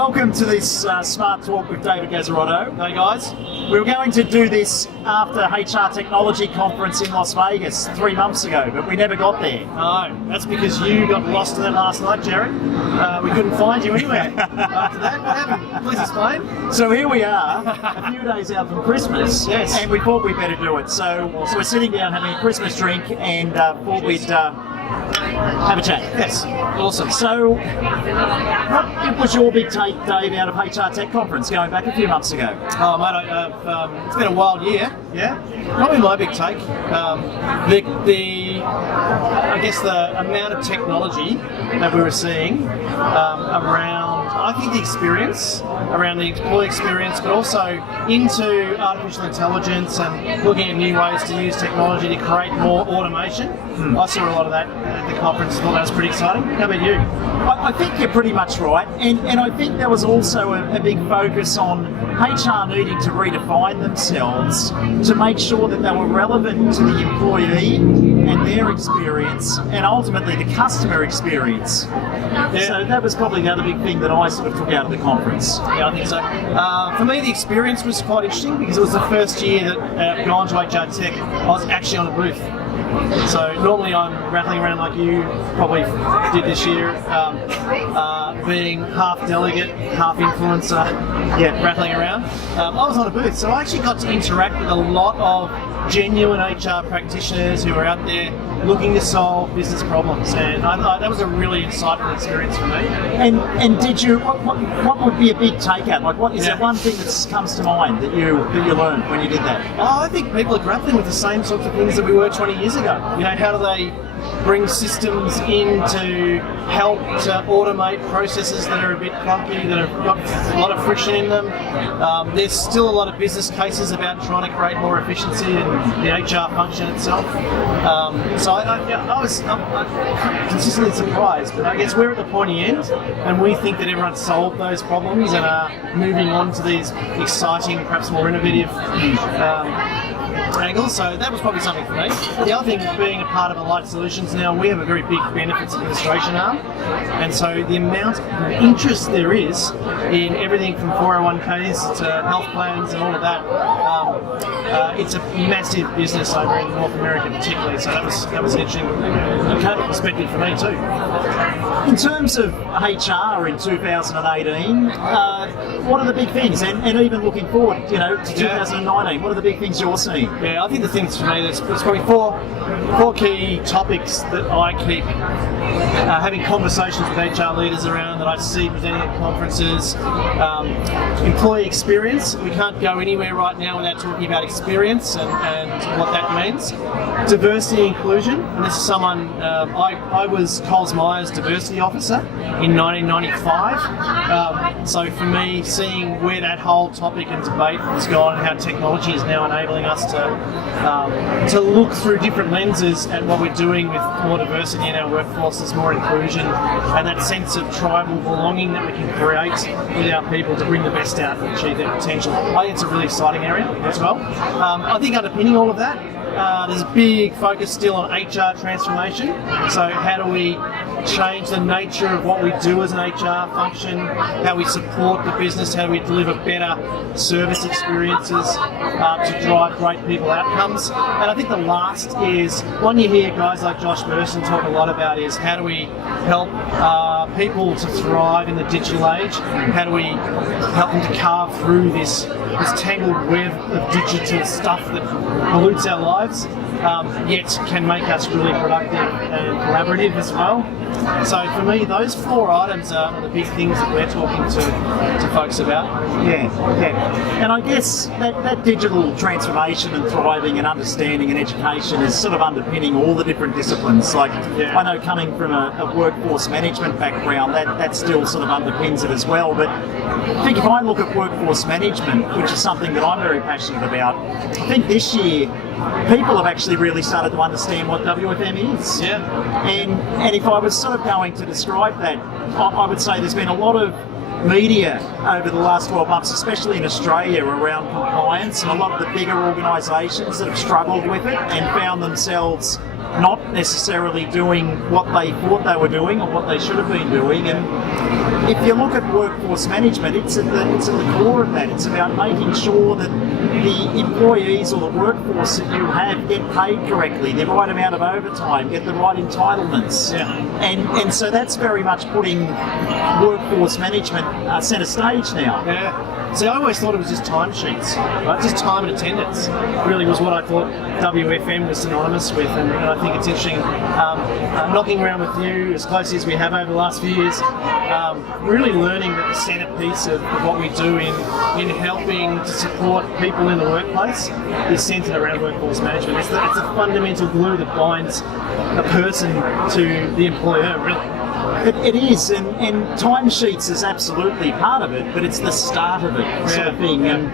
Welcome to this Smart Talk with David Gazzarotto. Hey guys. We were going to do this after HR Technology Conference in Las Vegas 3 months ago, but we never got there. No, that's because you got lost in it last night, Jerry. We couldn't find you anywhere after that. What happened? Please explain. So here we are, a few days out from Christmas, Yes. and we thought we'd better do it. So we're sitting down having a Christmas drink and thought we'd have a chat. Yes. Awesome. So, what was your big take, Dave, out of HR Tech Conference going back a few months ago? Oh, mate, it's been a wild year. Yeah. Probably my big take. I guess the amount of technology that we were seeing around, I think, the experience, around the employee experience, but also into artificial intelligence and looking at new ways to use technology to create more automation. I saw a lot of that at the conference. Thought that was pretty exciting. How about you? I think you're pretty much right, and I think there was also a big focus on HR needing to redefine themselves to make sure that they were relevant to the employee and their experience, and ultimately the customer experience. Yeah. So that was probably the other big thing that I sort of took out of the conference. Yeah, I think so. For me, the experience was quite interesting because it was the first year that I've gone to HR Tech. I was actually on a booth. So normally I'm rattling around like you probably did this year, being half delegate, half influencer, rattling around. I was on a booth, so I actually got to interact with a lot of genuine HR practitioners who were out there looking to solve business problems, and I thought that was a really insightful experience for me. And did you? What would be a big takeout? Like, what is there one thing that comes to mind that you learned when you did that? Oh, I think people are grappling with the same sorts of things that we were 20 years ago. You know, how do they bring systems in to help to automate processes that are a bit clunky, that have got a lot of friction in them? There's still a lot of business cases about trying to create more efficiency in the HR function itself. So I was consistently surprised, but I guess we're at the pointy end, and we think that everyone's solved those problems and are moving on to these exciting, perhaps more innovative angles. So that was probably something for me. The other thing, being a part of Alight Solutions now, we have a very big benefits administration arm, and so the amount of interest there is in everything from 401ks to health plans and all of that, it's a massive business over in North America particularly, so that was an interesting perspective for me too. In terms of HR in 2018, what are the big things? And even looking forward, to 2019, what are the big things you're seeing? Yeah, I think the things for me, there's probably four key topics that I keep having conversations with HR leaders around, that I see presenting at conferences. Employee experience. We can't go anywhere right now without talking about experience and what that means. Diversity and inclusion. And this is someone, I was Coles Myers Diversity Officer in 1995. So for me, seeing where that whole topic and debate has gone and how technology is now enabling us to look through different lenses at what we're doing with more diversity in our workforces, more inclusion, and that sense of tribal belonging that we can create with our people to bring the best out and achieve their potential. I think it's a really exciting area as well. I think underpinning all of that, there's a big focus still on HR transformation. So how do we change the nature of what we do as an HR function, how we support the business, how do we deliver better service experiences to drive great people outcomes. And I think the last is, one you hear guys like Josh Burson talk a lot about, is how do we help people to thrive in the digital age? How do we help them to carve through this tangled web of digital stuff that pollutes our lives, yet can make us really productive and collaborative as well. So for me, those four items are the big things that we're talking to folks about. Yeah. And I guess that digital transformation and thriving and understanding and education is sort of underpinning all the different disciplines. Like, I know coming from a workforce management background, that still sort of underpins it as well. But I think if I look at workforce management, which is something that I'm very passionate about, I think this year people have actually really started to understand what WFM is. Yeah. And if I was sort of going to describe that, I would say there's been a lot of media over the last 12 months, especially in Australia, around compliance, and a lot of the bigger organisations that have struggled with it and found themselves not not necessarily doing what they thought they were doing or what they should have been doing. And if you look at workforce management, it's at the core of that. It's about making sure that the employees or the workforce that you have get paid correctly, the right amount of overtime, get the right entitlements. Yeah. And so that's very much putting workforce management centre stage now. Yeah. See, I always thought it was just timesheets, right? Just time and attendance really was what I thought WFM was synonymous with, and I think it's interesting knocking around with you as closely as we have over the last few years, really learning that the centrepiece of what we do in helping to support people in the workplace is centred around workforce management. It's a fundamental glue that binds a person to the employer, really. It is, and timesheets is absolutely part of it, but it's the start of it sort of thing. And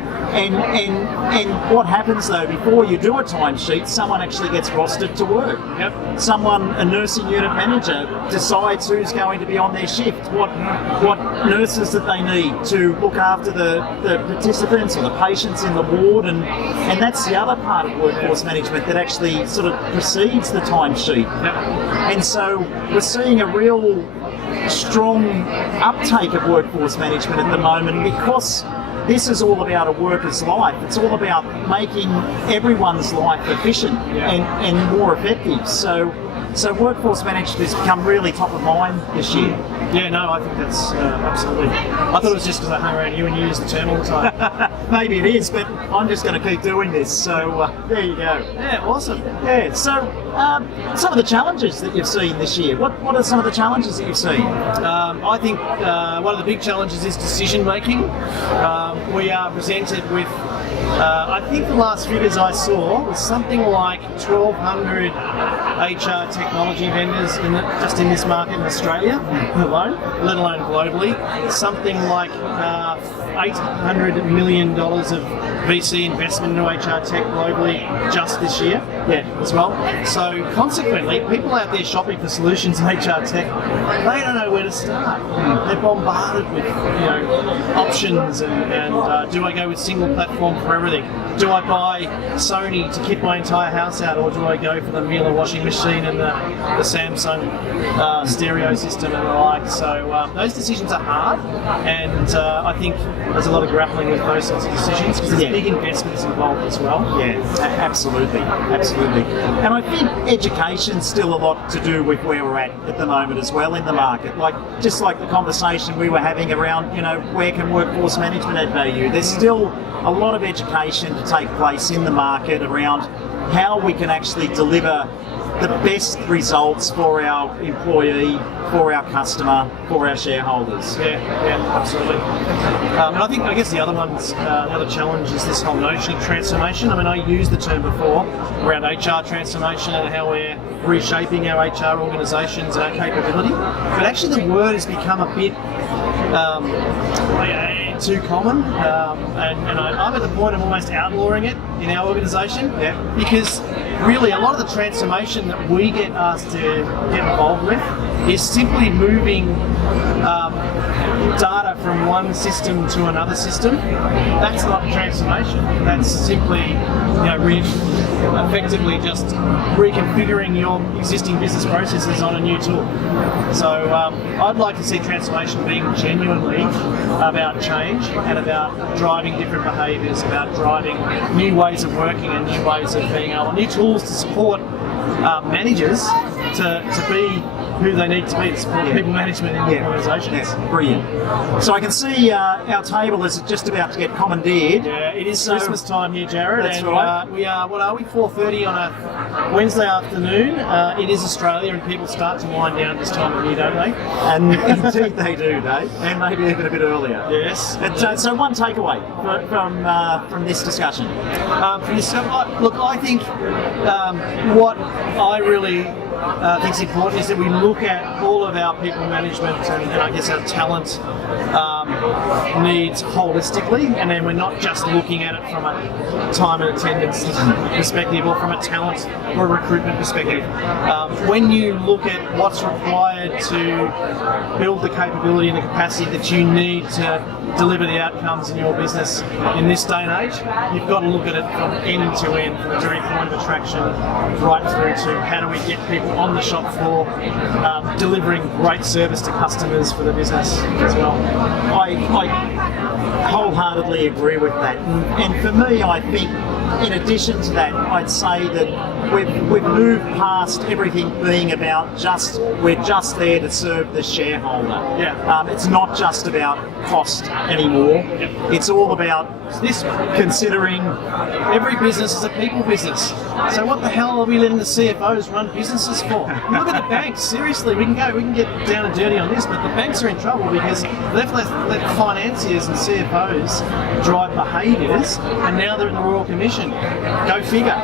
what happens though, before you do a timesheet, someone actually gets rostered to work. Yep. A nursing unit manager decides who's going to be on their shift, what nurses that they need to look after the participants or the patients in the ward, and that's the other part of workforce management that actually sort of precedes the timesheet. Yep. And so we're seeing a real strong uptake of workforce management at the moment, because this is all about a worker's life. It's all about making everyone's life efficient and more effective. So workforce management has become really top of mind this year. Yeah, no, I think that's absolutely. I thought it was just because I hung around you and you use the term all the time. Maybe it is, but I'm just going to keep doing this. So there you go. Yeah, awesome. Yeah. So some of the challenges that you've seen this year. What are some of the challenges that you've seen? I think one of the big challenges is decision making. We are presented with. I think the last figures I saw was something like 1,200 HR technology vendors just in this market in Australia alone, let alone globally. Something like $800 million of VC investment into HR tech globally just this year as well. So consequently, people out there shopping for solutions in HR tech, they don't know where to start. They're bombarded with options and do I go with single platform for everything? Do I buy Sony to kit my entire house out, or do I go for the Miele washing machine and the Samsung stereo system and the like? So those decisions are hard, and I think there's a lot of grappling with those sorts of decisions because there's big investments involved as well. Yeah, absolutely. And I think education's still a lot to do with where we're at the moment as well in the market. Just like the conversation we were having around, where can workforce management add value? There's still a lot of education to take place in the market around how we can actually deliver the best results for our employee, for our customer, for our shareholders. Yeah, absolutely. And I guess the other challenge is this whole notion of transformation. I mean, I used the term before around HR transformation and how we're reshaping our HR organisations and our capability. But actually the word has become a bit too common, and I'm at the point of almost outlawing it in our organisation, because really a lot of the transformation that we get asked to get involved with is simply moving data from one system to another system. That's not transformation. That's simply effectively just reconfiguring your existing business processes on a new tool. So I'd like to see transformation being genuinely about change and about driving different behaviours, about driving new ways of working and new ways of being able, new tools to support managers to be who they need to be to support people management in the organisations. Yeah, brilliant. So I can see our table is just about to get commandeered. Yeah, it is Christmas time here, Jared. That's and right. We are, 4:30 on a Wednesday afternoon. It is Australia and people start to wind down this time of year, don't they? And indeed they do, Dave, and maybe even a bit earlier. Yes. So one takeaway from this discussion. Look, I think what I really think is important is that we look at all of our people management and I guess our talent needs holistically, and then we're not just looking at it from a time and attendance perspective or from a talent or a recruitment perspective. When you look at what's required to build the capability and the capacity that you need to deliver the outcomes in your business in this day and age, you've got to look at it from end to end, from the very point of attraction right through to how do we get people on the shop floor delivering great service to customers for the business as well. I wholeheartedly agree with that. And for me, I think in addition to that, I'd say that we've moved past everything being about we're just there to serve the shareholder. Yeah. It's not just about cost anymore. Yep. It's all about This considering. every business is a people business. So what the hell are we letting the CFOs run businesses for? Look at the banks. Seriously, we can get down and dirty on this, but the banks are in trouble because they've let financiers and CFOs drive behaviours, and now they're in the Royal Commission. Go figure.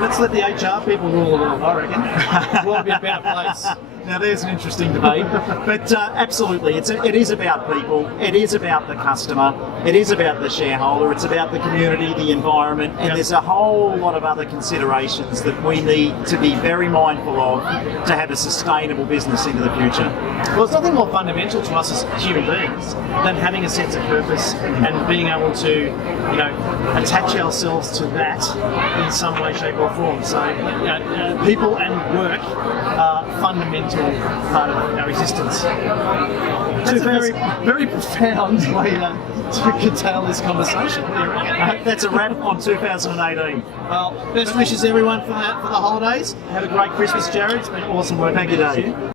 Let's let the HR people rule the world, I reckon. The world will be a better place. Now there's an interesting debate, but absolutely, it is about people, it is about the customer, it is about the shareholder, it's about the community, the environment, and there's a whole lot of other considerations that we need to be very mindful of to have a sustainable business into the future. Well, there's nothing more fundamental to us as human beings than having a sense of purpose and being able to, attach ourselves to that in some way, shape, or form. So, people and work are fundamental part of our existence. That's a very, very profound way to curtail this conversation. What do you reckon? That's a wrap on 2018. Well, best wishes everyone for the holidays. Have a great Christmas, Jared. It's been awesome working Thank you, with Dave. you.